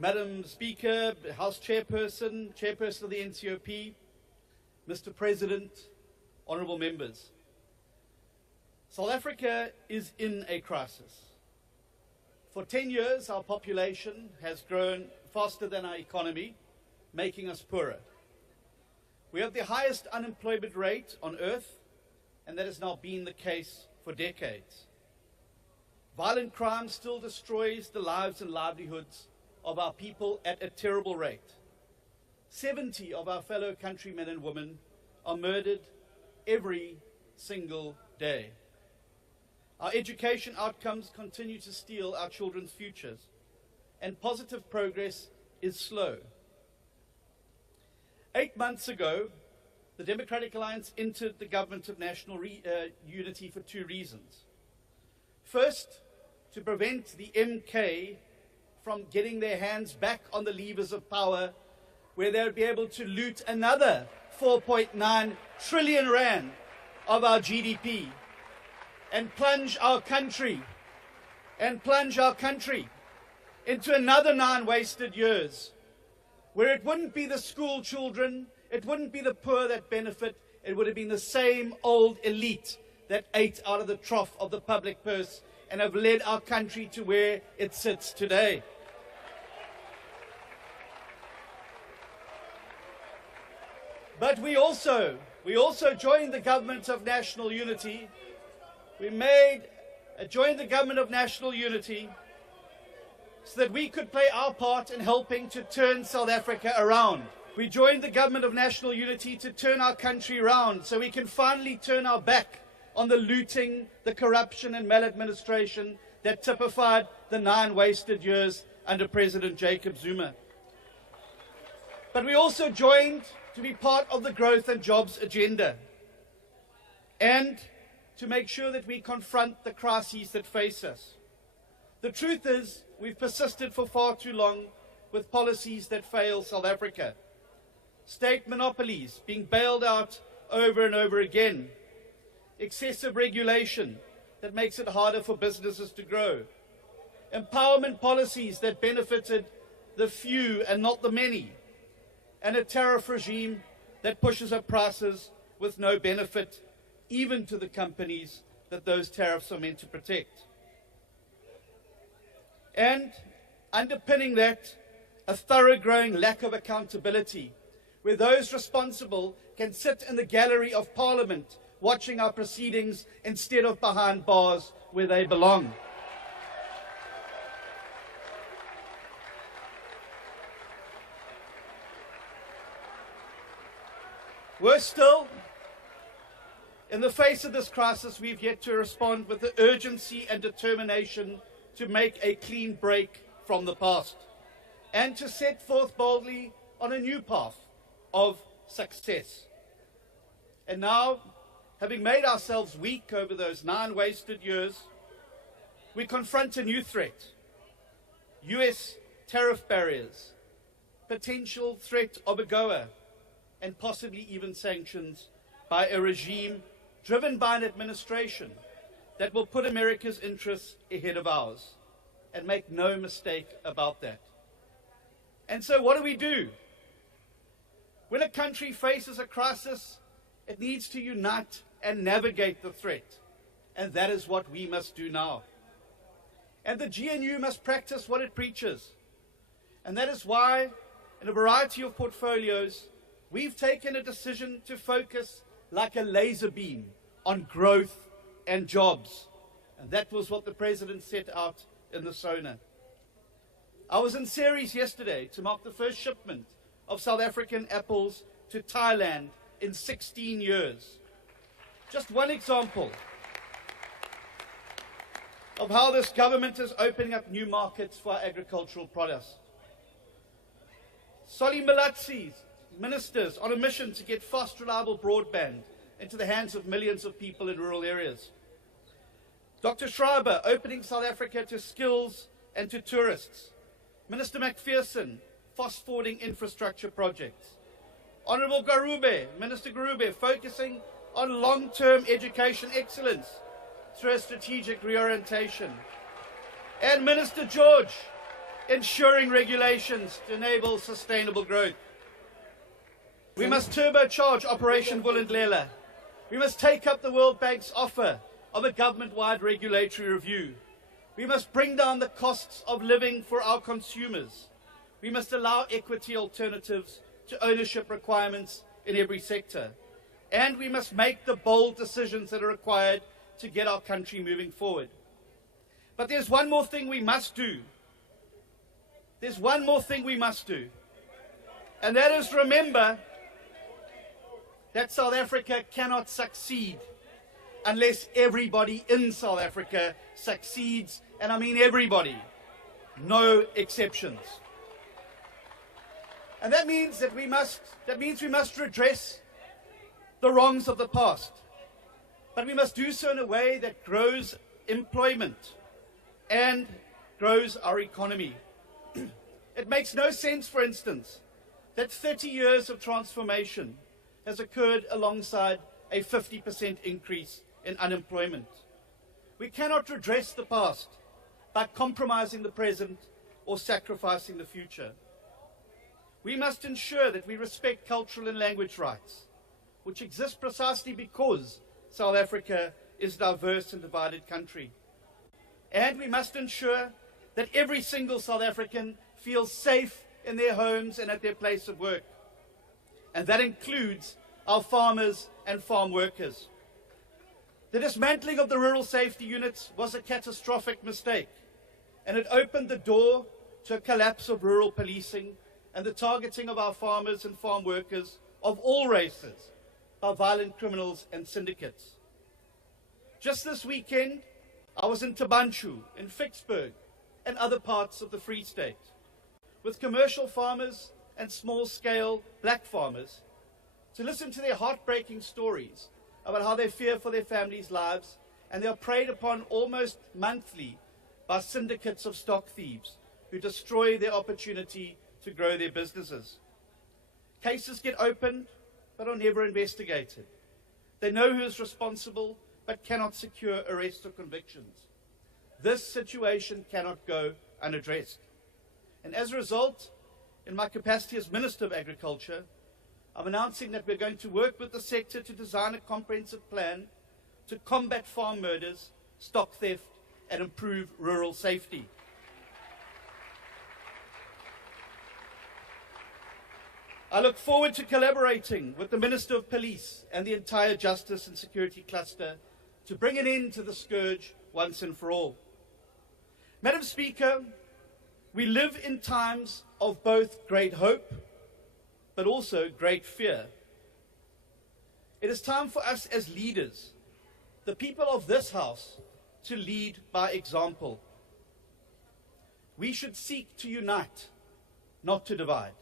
Madam Speaker, House Chairperson, Chairperson of the NCOP, Mr. President, honourable members. South Africa is in a crisis. For 10 years, our population has grown faster than our economy, making us poorer. We have the highest unemployment rate on earth, and that has now been the case for decades. Violent crime still destroys the lives and livelihoods of our people at a terrible rate. 70 of our fellow countrymen and women are murdered every single day. Our education outcomes continue to steal our children's futures, and positive progress is slow. 8 months ago, the Democratic Alliance entered the Government of National Unity for 2 reasons. First, to prevent the MK from getting their hands back on the levers of power, where they would be able to loot another 4.9 trillion rand of our GDP and plunge our country into another 9 wasted years, where it wouldn't be the school children, it wouldn't be the poor that benefit, it would have been the same old elite that ate out of the trough of the public purse and have led our country to where it sits today. But we also joined the Government of National Unity. We joined the Government of National Unity so that we could play our part in helping to turn South Africa around. We joined the Government of National Unity to turn our country around so we can finally turn our back on the looting, the corruption and maladministration that typified the 9 wasted years under President Jacob Zuma. But we also joined to be part of the growth and jobs agenda, and to make sure that we confront the crises that face us. The truth is, we've persisted for far too long with policies that fail South Africa. State monopolies being bailed out over and over again. Excessive regulation that makes it harder for businesses to grow. Empowerment policies that benefited the few and not the many. And a tariff regime that pushes up prices with no benefit, even to the companies that those tariffs are meant to protect. And underpinning that, a thoroughgoing lack of accountability, where those responsible can sit in the gallery of Parliament watching our proceedings instead of behind bars where they belong. Worse still, in the face of this crisis, we've yet to respond with the urgency and determination to make a clean break from the past and to set forth boldly on a new path of success. And now, having made ourselves weak over those 9 wasted years, we confront a new threat: US tariff barriers, potential threat of AGOA, and possibly even sanctions by a regime driven by an administration that will put America's interests ahead of ours. And make no mistake about that. And so what do? When a country faces a crisis, it needs to unite and navigate the threat. And that is what we must do now. And the GNU must practice what it preaches. And that is why, in a variety of portfolios, we've taken a decision to focus like a laser beam on growth and jobs. And that was what the President set out in the SONA. I was in Ceres yesterday to mark the first shipment of South African apples to Thailand in 16 years. Just one example of how this government is opening up new markets for our agricultural products. Solly Malatsi's ministers on a mission to get fast, reliable broadband into the hands of millions of people in rural areas. Dr. Schreiber opening South Africa to skills and to tourists. Minister McPherson fast-forwarding infrastructure projects. Honourable Minister Garube focusing on long-term education excellence through a strategic reorientation. And Minister George ensuring regulations to enable sustainable growth. We must turbocharge Operation Vulindlela. We must take up the World Bank's offer of a government-wide regulatory review. We must bring down the costs of living for our consumers. We must allow equity alternatives to ownership requirements in every sector. And we must make the bold decisions that are required to get our country moving forward. But there's one more thing we must do. There's one more thing we must do. And that is remember that South Africa cannot succeed unless everybody in South Africa succeeds, and I mean everybody, no exceptions. And that means we must redress the wrongs of the past, but we must do so in a way that grows employment and grows our economy. It makes no sense, for instance, that 30 years of transformation has occurred alongside a 50% increase in unemployment. We cannot redress the past by compromising the present or sacrificing the future. We must ensure that we respect cultural and language rights, which exist precisely because South Africa is a diverse and divided country. And we must ensure that every single South African feels safe in their homes and at their place of work. And that includes our farmers and farm workers. The dismantling of the rural safety units was a catastrophic mistake, and it opened the door to a collapse of rural policing and the targeting of our farmers and farm workers of all races by violent criminals and syndicates. Just this weekend, I was in Tabanchu, in Vicksburg, and other parts of the Free State, with commercial farmers and small-scale black farmers, to listen to their heartbreaking stories about how they fear for their families' lives, and they are preyed upon almost monthly by syndicates of stock thieves who destroy their opportunity to grow their businesses. Cases get opened but are never investigated. They know who is responsible but cannot secure arrests or convictions. This situation cannot go unaddressed. And as a result, in my capacity as Minister of Agriculture, I'm announcing that we're going to work with the sector to design a comprehensive plan to combat farm murders, stock theft, and improve rural safety. I look forward to collaborating with the Minister of Police and the entire Justice and Security cluster to bring an end to the scourge once and for all. Madam Speaker, we live in times of both great hope but also great fear. It is time for us as leaders, the people of this House, to lead by example. We should seek to unite, not to divide.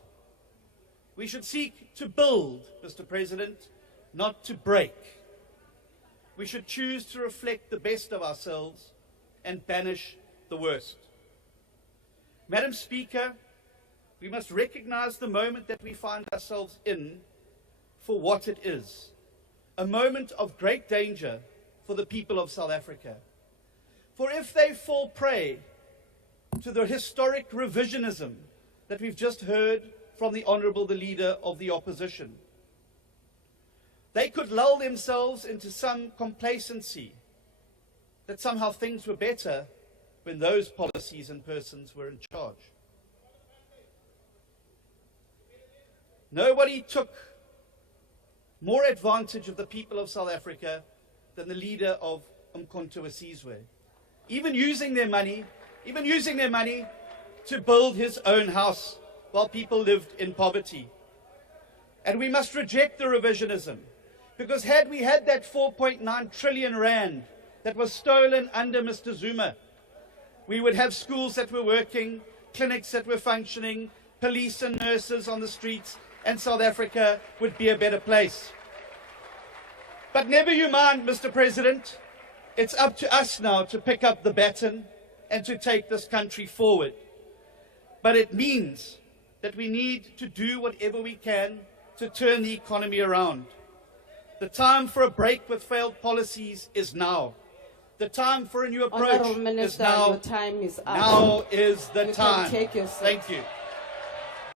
We should seek to build, Mr. President, not to break. We should choose to reflect the best of ourselves and banish the worst. Madam Speaker, we must recognize the moment that we find ourselves in for what it is, a moment of great danger for the people of South Africa. For if they fall prey to the historic revisionism that we've just heard from the Honourable the Leader of the Opposition, they could lull themselves into some complacency that somehow things were better when those policies and persons were in charge. Nobody took more advantage of the people of South Africa than the leader of Umkhonto we Sizwe, even using their money to build his own house while people lived in poverty. And we must reject the revisionism, because had we had that 4.9 trillion rand that was stolen under Mr. Zuma, we would have schools that were working, clinics that were functioning, police and nurses on the streets, and South Africa would be a better place. But never you mind, Mr. President. It's up to us now to pick up the baton and to take this country forward. But it means that we need to do whatever we can to turn the economy around. The time for a break with failed policies is now. The time for a new Honorable approach is Minister, now. your time is up. Now is the You time. can take your seat. Thank you.